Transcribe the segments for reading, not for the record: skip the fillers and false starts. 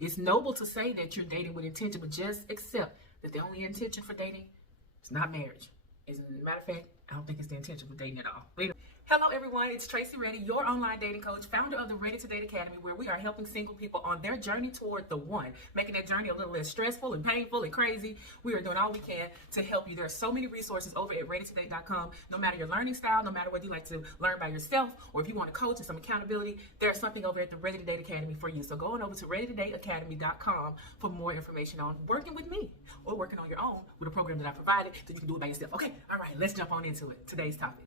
It's noble to say that you're dating with intention, but just accept that the only intention for dating is not marriage. As a matter of fact, I don't think it's the intention for dating at all. But anyway. Hello everyone, it's Tracy Reddy, your online dating coach, founder of the Ready to Date Academy, where we are helping single people on their journey toward the one, making that journey a little less stressful and painful and crazy. We are doing all we can to help you. There are so many resources over at readytodate.com. No matter your learning style, no matter whether you like to learn by yourself or if you want a coach and some accountability, there's something over at the Ready to Date Academy for you. So go on over to readytodateacademy.com for more information on working with me or working on your own with a program that I provided so you can do it by yourself. Okay, all right, let's jump on into it. Today's topic.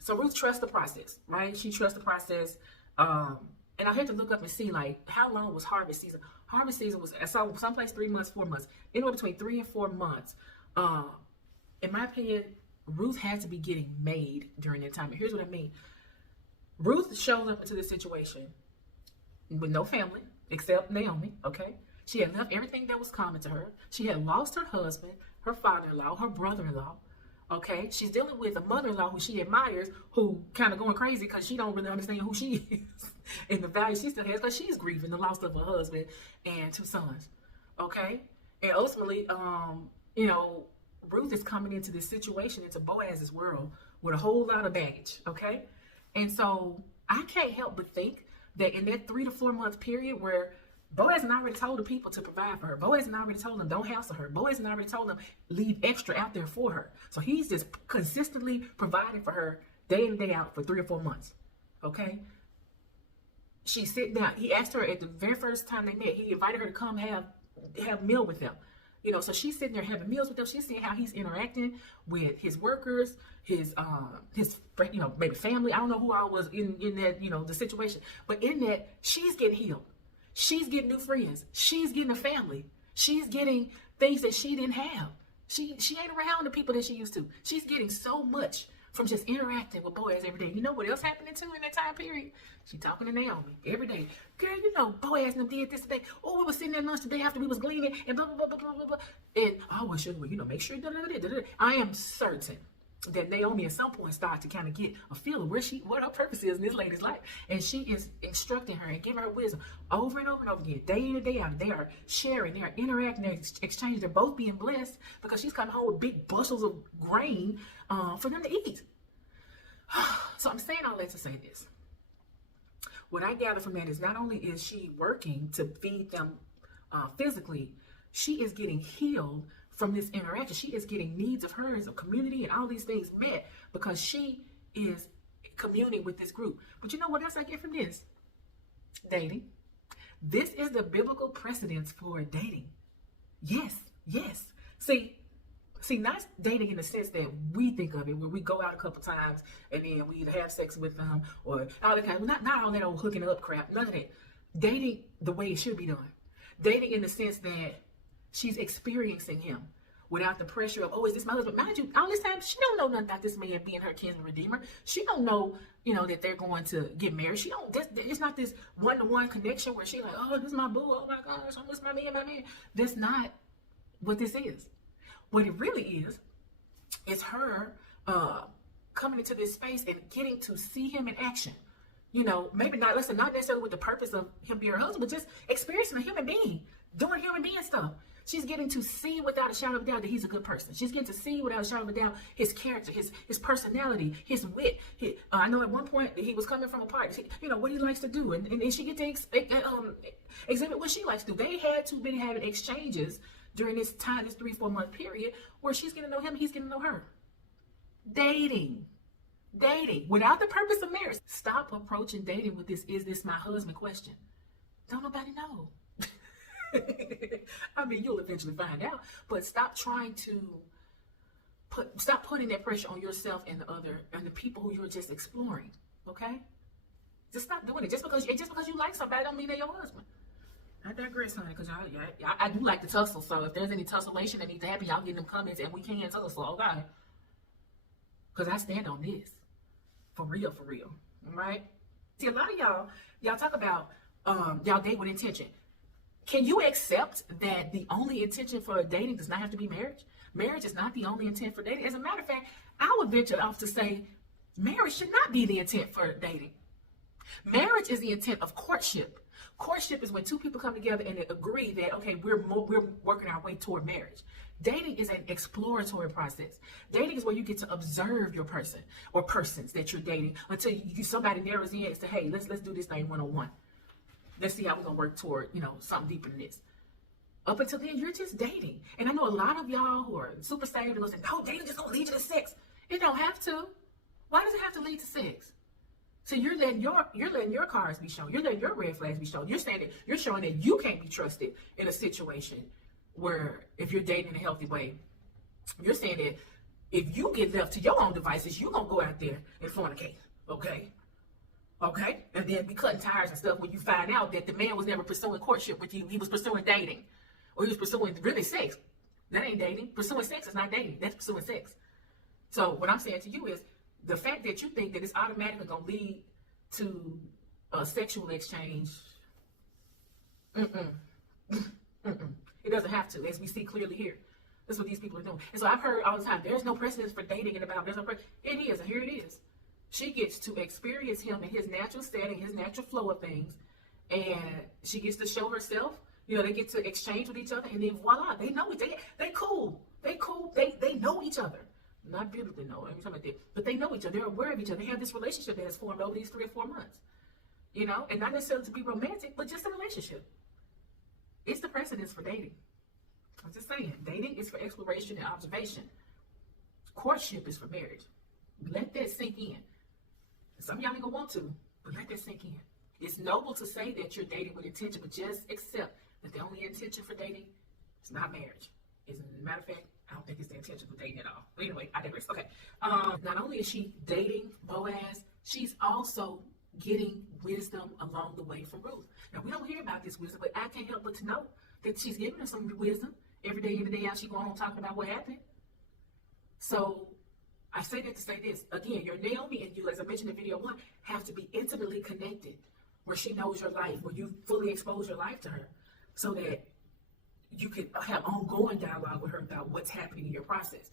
So Ruth trusts the process, right? She trusts the process. And I had to look up and see, like, how long was harvest season? Harvest season was, I saw someplace 3 months, 4 months. Anywhere between 3 and 4 months. In my opinion, Ruth had to be getting made during that time. And here's what I mean. Ruth showed up into this situation with no family except Naomi, okay? She had left everything that was common to her. She had lost her husband, her father-in-law, her brother-in-law. Okay, she's dealing with a mother-in-law who she admires, who kind of going crazy because she don't really understand who she is and the value she still has because she's grieving the loss of her husband and 2 sons. Okay, and ultimately, Ruth is coming into this situation, into Boaz's world, with a whole lot of baggage. Okay, and so I can't help but think that in that 3 to 4 month period where Boaz had already told the people to provide for her. Boaz had already told them don't hassle her. Boaz had already told them leave extra out there for her. So he's just consistently providing for her day in and day out for 3 or 4 months. Okay? She sit down. He asked her at the very first time they met. He invited her to come have a meal with them. So she's sitting there having meals with them. She's seeing how he's interacting with his workers, his maybe family. I don't know who all was in that, the situation. But in that, she's getting healed. She's getting new friends. She's getting a family. She's getting things that she didn't have. She ain't around the people that she used to. She's getting so much from just interacting with Boaz every day. You know what else happening too in that time period? She talking to Naomi every day. Girl, Boaz and them did this today. Oh, we was sitting at lunch today after we was gleaning and blah, blah, blah, blah, blah, blah. And, make sure, I am certain that Naomi at some point started to kind of get a feel of what her purpose is in this lady's life. And she is instructing her and giving her wisdom over and over and over again, day in and day out. They are sharing, they are interacting, they're exchanging, they're both being blessed because she's coming home with big bushels of grain for them to eat. So I'm saying all that to say this. What I gather from that is not only is she working to feed them physically, she is getting healed from this interaction. She is getting needs of hers, of community, and all these things met because she is communing with this group. But you know what else I get from this? Dating. This is the biblical precedence for dating. Yes. See, not dating in the sense that we think of it, where we go out a couple times and then we either have sex with them or all that kind of, not all that old hooking up crap, none of that. Dating the way it should be done. Dating in the sense that she's experiencing him without the pressure of, oh, is this my husband? Mind you, all this time, she don't know nothing about this man being her kinsman redeemer. She don't know, that they're going to get married. It's not this one-to-one connection where she's like, oh, this is my boo. Oh my gosh, I miss my man. That's not what this is. What it really is her coming into this space and getting to see him in action. Maybe not necessarily with the purpose of him being her husband, but just experiencing a human being, doing human being stuff. She's getting to see without a shadow of a doubt that he's a good person. She's getting to see without a shadow of a doubt his character, his personality, his wit. I know at one point he was coming from a party, what he likes to do. And she get to exhibit what she likes to do. They had to be having exchanges during this time, this 3-4 month period, where she's getting to know him, he's getting to know her. Dating without the purpose of marriage. Stop approaching dating with this, is this my husband question. Don't nobody know. I mean, you'll eventually find out, but stop trying to stop putting that pressure on yourself and the people who you're just exploring. Okay, just stop doing it. Just because you like somebody don't mean they're your husband. I digress, honey, because I do like to tussle. So if there's any tussleation that needs to happen, y'all get in them comments and we can tussle. Okay, because I stand on this for real. All right. See, a lot of y'all talk about y'all date with intention. Can you accept that the only intention for dating does not have to be marriage? Marriage is not the only intent for dating. As a matter of fact, I would venture off to say marriage should not be the intent for dating. Marriage is the intent of courtship. Courtship is when two people come together and they agree that, okay, we're working our way toward marriage. Dating is an exploratory process. Dating is where you get to observe your person or persons that you're dating until somebody narrows in and say, hey, let's do this thing one-on-one. Let's see how we're gonna work toward, something deeper than this. Up until then, you're just dating. And I know a lot of y'all who are super saved and listen, oh, dating just gonna lead you to sex. It don't have to. Why does it have to lead to sex? So you're letting your cards be shown. You're letting your red flags be shown. You're showing that you can't be trusted in a situation where, if you're dating in a healthy way, you're saying that if you get left to your own devices, you're gonna go out there and fornicate. Okay? And then be cutting tires and stuff when you find out that the man was never pursuing courtship with you. He was pursuing dating. Or he was pursuing really sex. That ain't dating. Pursuing sex is not dating. That's pursuing sex. So what I'm saying to you is, the fact that you think that it's automatically going to lead to a sexual exchange, it doesn't have to, as we see clearly here. That's what these people are doing. And so I've heard all the time, there's no precedence for dating and about, it is, and here it is. She gets to experience him in his natural setting, his natural flow of things, and she gets to show herself. They get to exchange with each other, and then voila, they know it. They cool. They know each other. Not biblically, no. I'm talking about that. But they know each other. They're aware of each other. They have this relationship that has formed over these 3 or 4 months. And not necessarily to be romantic, but just a relationship. It's the precedence for dating. I'm just saying, dating is for exploration and observation. Courtship is for marriage. Let that sink in. Some of y'all ain't gonna want to, but let that sink in. It's noble to say that you're dating with intention, but just accept that the only intention for dating is not marriage. As a matter of fact, I don't think it's the intention for dating at all. But anyway, I digress. Okay. Not only is she dating Boaz, she's also getting wisdom along the way from Ruth. Now, we don't hear about this wisdom, but I can't help but to know that she's giving her some wisdom. Every day in and day out, she go on talking about what happened. So I say that to say this. Again, your Naomi and you, as I mentioned in video 1, have to be intimately connected, where she knows your life, where you fully expose your life to her, so that you can have ongoing dialogue with her about what's happening in your process.